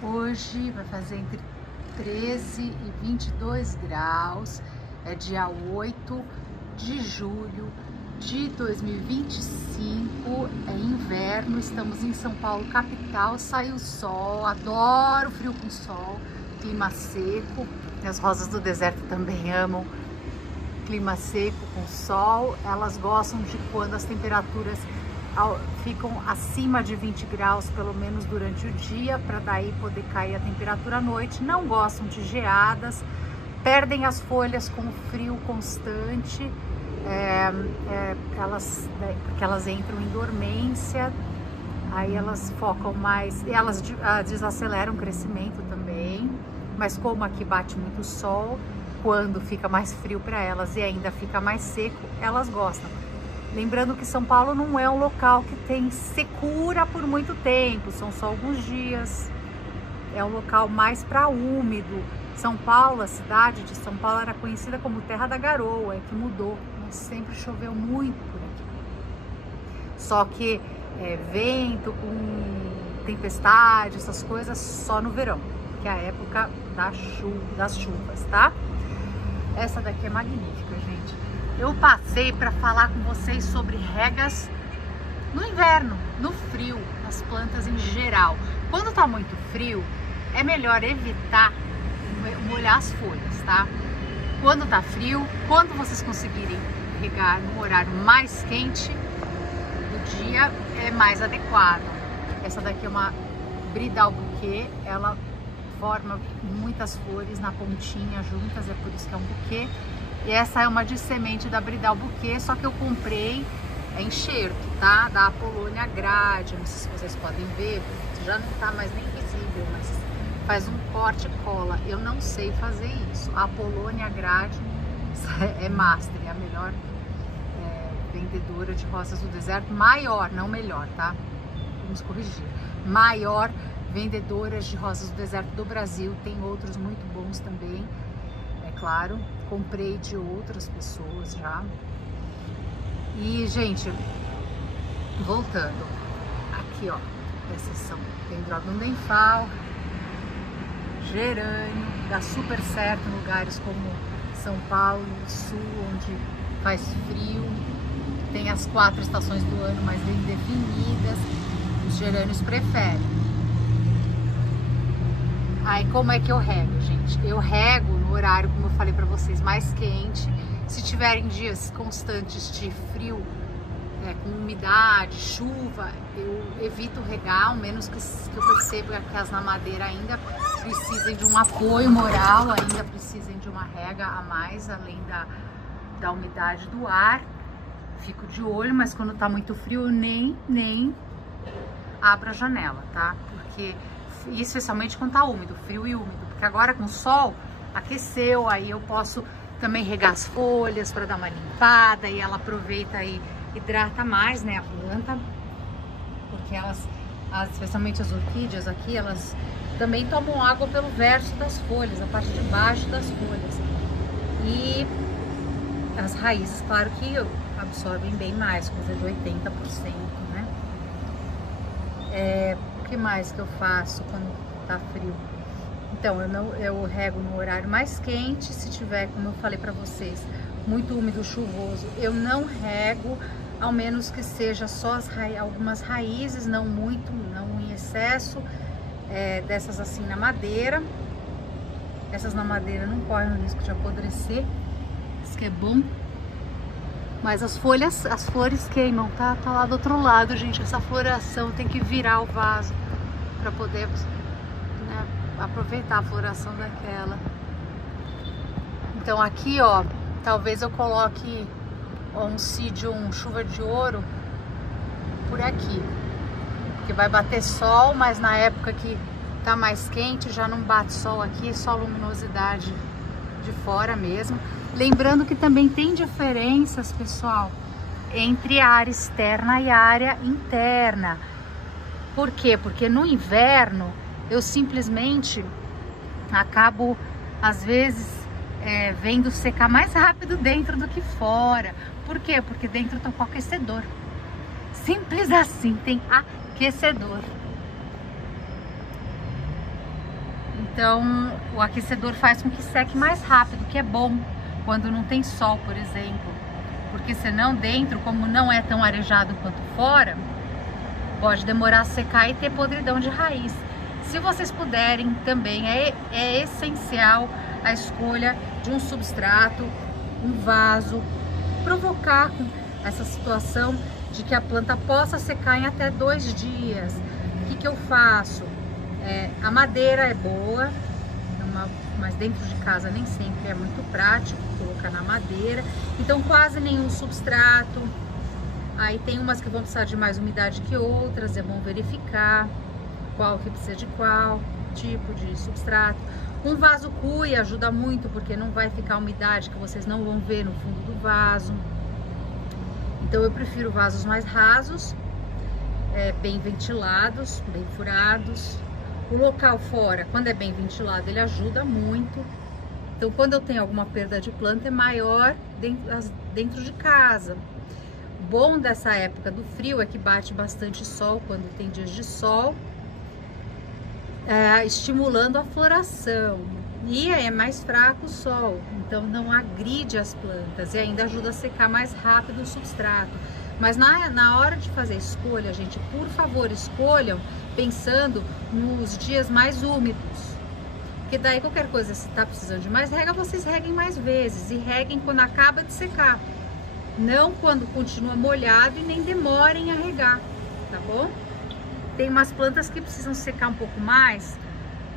Hoje vai fazer entre 13 e 22 graus, é dia 8 de julho de 2025, é inverno, estamos em São Paulo capital, saiu o sol, adoro frio com sol, clima seco, as rosas do deserto também amam clima seco com sol, elas gostam de quando as temperaturas ficam acima de 20 graus, pelo menos durante o dia, para daí poder cair a temperatura à noite. Não gostam de geadas, perdem as folhas com frio constante, porque elas entram em dormência, aí elas focam mais, e elas desaceleram o crescimento também, mas como aqui bate muito sol, quando fica mais frio para elas e ainda fica mais seco, elas gostam. Lembrando que São Paulo não é um local que tem secura por muito tempo, são só alguns dias. É um local mais para úmido. São Paulo, a cidade de São Paulo era conhecida como Terra da Garoa, é que mudou, mas sempre choveu muito por aqui. Só que vento com tempestade, essas coisas só no verão, que é a época das chuvas, tá? Essa daqui é magnífica, gente. Eu passei para falar com vocês sobre regas no inverno, no frio, nas plantas em geral. Quando tá muito frio, é melhor evitar molhar as folhas, tá? Quando tá frio, quando vocês conseguirem regar no horário mais quente do dia, é mais adequado. Essa daqui é uma Bridal Bouquet, ela forma muitas flores na pontinha juntas, é por isso que é um buquê. E essa é uma de semente da Bridal Bouquet, só que eu comprei enxerto, tá? Da Apollonia Grade, não sei se vocês podem ver, já não tá mais nem visível, mas faz um corte e cola. Eu não sei fazer isso. A Apollonia Grade é master, é a melhor vendedora de rosas do deserto, maior, não melhor, tá? Vamos corrigir. Maior vendedoras de rosas do deserto do Brasil, tem outros muito bons também, é claro, comprei de outras pessoas já. E, gente, voltando, aqui ó, essas são Dendrobium denfal, gerânio, dá super certo em lugares como São Paulo, Sul, onde faz frio, tem as 4 estações do ano mais bem definidas, os gerânios preferem. Aí como é que eu rego, gente? Eu rego no horário, como eu falei pra vocês, mais quente. Se tiverem dias constantes de frio, com umidade, chuva, eu evito regar, ao menos que eu perceba que as namadeiras ainda precisem de um apoio moral, ainda precisem de uma rega a mais, além da umidade do ar. Fico de olho, mas quando tá muito frio, eu nem abro a janela, tá? Porque isso especialmente quando tá úmido, frio e úmido, porque agora com o sol aqueceu, aí eu posso também regar as folhas para dar uma limpada e ela aproveita e hidrata mais, né, a planta, porque elas, especialmente as orquídeas aqui, elas também tomam água pelo verso das folhas, a parte de baixo das folhas, e as raízes, claro que absorvem bem mais, coisa de 80%, né? O que mais que eu faço quando tá frio? Então, eu rego no horário mais quente. Se tiver, como eu falei pra vocês, muito úmido, chuvoso, eu não rego, ao menos que seja só algumas raízes, não muito, não em excesso, dessas assim na madeira. Essas na madeira não correm o risco de apodrecer, isso que é bom. Mas as flores queimam, tá? Tá lá do outro lado, gente. Essa floração tem que virar o vaso para poder, né, aproveitar a floração daquela. Então aqui, ó, talvez eu coloque um Oncidium chuva de ouro por aqui, porque vai bater sol, mas na época que tá mais quente já não bate sol aqui, só luminosidade de fora mesmo. Lembrando que também tem diferenças, pessoal, entre a área externa e a área interna. Por quê? Porque no inverno eu simplesmente acabo, às vezes, vendo secar mais rápido dentro do que fora. Por quê? Porque dentro tá com aquecedor. Simples assim, tem aquecedor. Então o aquecedor faz com que seque mais rápido, que é bom quando não tem sol, por exemplo, porque senão dentro, como não é tão arejado quanto fora, pode demorar a secar e ter podridão de raiz. Se vocês puderem também, é essencial a escolha de um substrato, um vaso, provocar essa situação de que a planta possa secar em até 2 dias. O que eu faço? A madeira é boa, mas dentro de casa nem sempre é muito prático colocar na madeira, então quase nenhum substrato. Aí tem umas que vão precisar de mais umidade que outras, é bom verificar qual que precisa de qual tipo de substrato. Um vaso cuia ajuda muito, porque não vai ficar umidade que vocês não vão ver no fundo do vaso. Então eu prefiro vasos mais rasos, bem ventilados, bem furados. O local fora, quando é bem ventilado, ele ajuda muito. Então quando eu tenho alguma perda de planta, é maior dentro de casa. O bom dessa época do frio é que bate bastante sol quando tem dias de sol, estimulando a floração. E é mais fraco o sol, então não agride as plantas e ainda ajuda a secar mais rápido o substrato. Mas na hora de fazer a escolha, gente, por favor, escolham pensando nos dias mais úmidos. Porque daí qualquer coisa, se tá precisando de mais rega, vocês reguem mais vezes. E reguem quando acaba de secar. Não quando continua molhado e nem demorem a regar, tá bom? Tem umas plantas que precisam secar um pouco mais,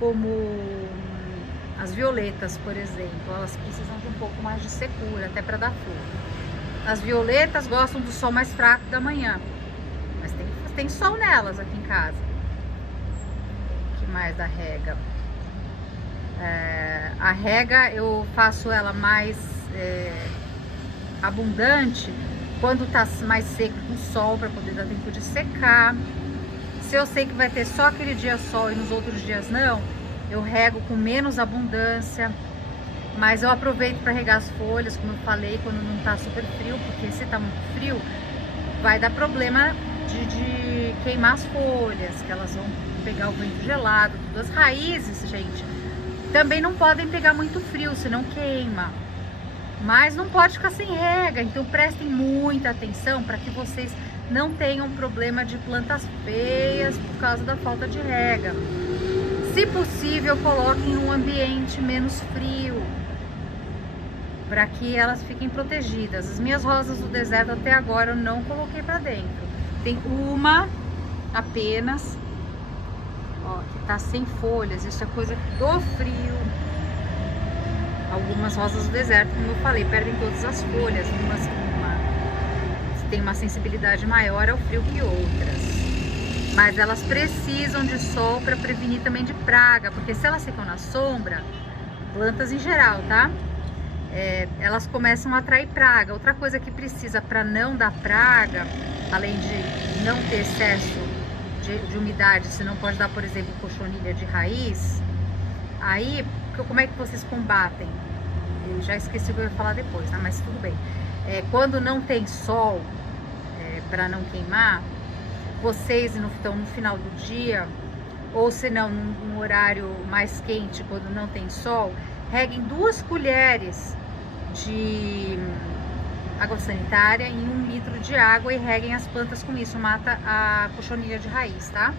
como as violetas, por exemplo. Elas precisam de um pouco mais de secura, até para dar flor. As violetas gostam do sol mais fraco da manhã, mas tem sol nelas aqui em casa. O que mais da rega? A rega eu faço ela mais abundante quando tá mais seco com sol, para poder dar tempo de secar. Se eu sei que vai ter só aquele dia sol e nos outros dias não, eu rego com menos abundância. Mas eu aproveito para regar as folhas, como eu falei, quando não tá super frio, porque se tá muito frio, vai dar problema de queimar as folhas, que elas vão pegar o vento gelado, tudo. As raízes, gente, também não podem pegar muito frio, senão queima. Mas não pode ficar sem rega, então prestem muita atenção para que vocês não tenham problema de plantas feias por causa da falta de rega. Se possível, coloquem em um ambiente menos frio, para que elas fiquem protegidas. As minhas rosas do deserto até agora eu não coloquei para dentro. Tem uma apenas, ó, que tá sem folhas. Isso é coisa do frio. Algumas rosas do deserto, como eu falei, perdem todas as folhas. Umas tem uma sensibilidade maior ao frio que outras. Mas elas precisam de sol para prevenir também de praga, porque se elas ficam na sombra, plantas em geral, tá? Elas começam a atrair praga. Outra coisa que precisa para não dar praga, além de não ter excesso de umidade, se não pode dar, por exemplo, cochonilha de raiz. Aí, como é que vocês combatem? Eu já esqueci o que eu ia falar depois, né? Mas tudo bem. Quando não tem sol, para não queimar, vocês então, no final do dia, ou se não, num horário mais quente, quando não tem sol, reguem 2 colheres de água sanitária em 1 litro de água e reguem as plantas com isso, mata a cochonilha de raiz, tá?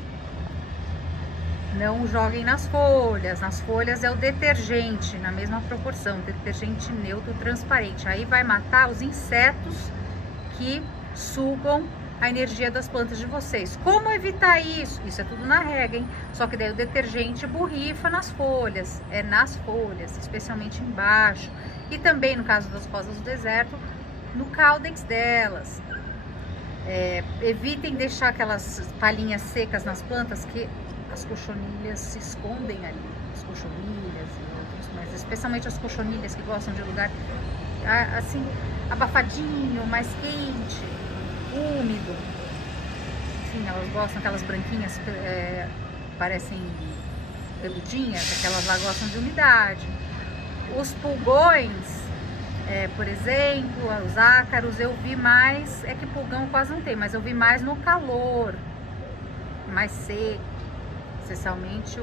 Não joguem nas folhas é o detergente, na mesma proporção, detergente neutro transparente, aí vai matar os insetos que sugam a energia das plantas de vocês. Como evitar isso? Isso é tudo na rega, hein? Só que daí o detergente borrifa nas folhas, especialmente embaixo. E também, no caso das rosas do deserto, no caudex delas. Evitem deixar aquelas palhinhas secas nas plantas, que as cochonilhas se escondem ali. As cochonilhas e outros, mas especialmente as cochonilhas que gostam de lugar assim, abafadinho, mais quente, úmido. Sim, elas gostam, aquelas branquinhas parecem peludinhas, aquelas lá gostam de umidade. Os pulgões, por exemplo, os ácaros, eu vi mais, que pulgão quase não tem, mas eu vi mais no calor, mais seco, especialmente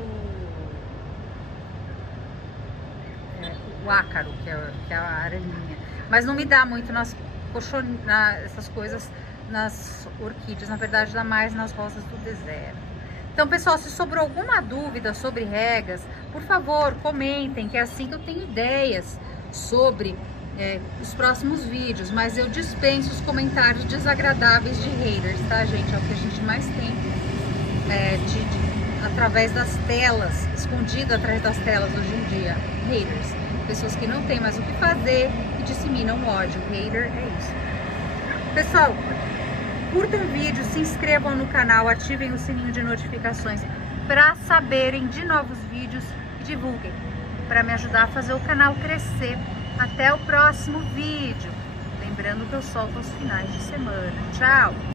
o ácaro, que é a aranhinha. Mas não me dá muito essas coisas nas orquídeas, na verdade dá mais nas rosas do deserto. Então, pessoal, se sobrou alguma dúvida sobre regas, por favor, comentem, que é assim que eu tenho ideias sobre os próximos vídeos, mas eu dispenso os comentários desagradáveis de haters, tá, gente? É o que a gente mais tem através das telas, escondido atrás das telas hoje em dia. Haters, pessoas que não têm mais o que fazer e disseminam ódio. Hater é isso. Pessoal, curtam o vídeo, se inscrevam no canal, ativem o sininho de notificações para saberem de novos vídeos e divulguem, para me ajudar a fazer o canal crescer. Até o próximo vídeo. Lembrando que eu solto aos finais de semana. Tchau!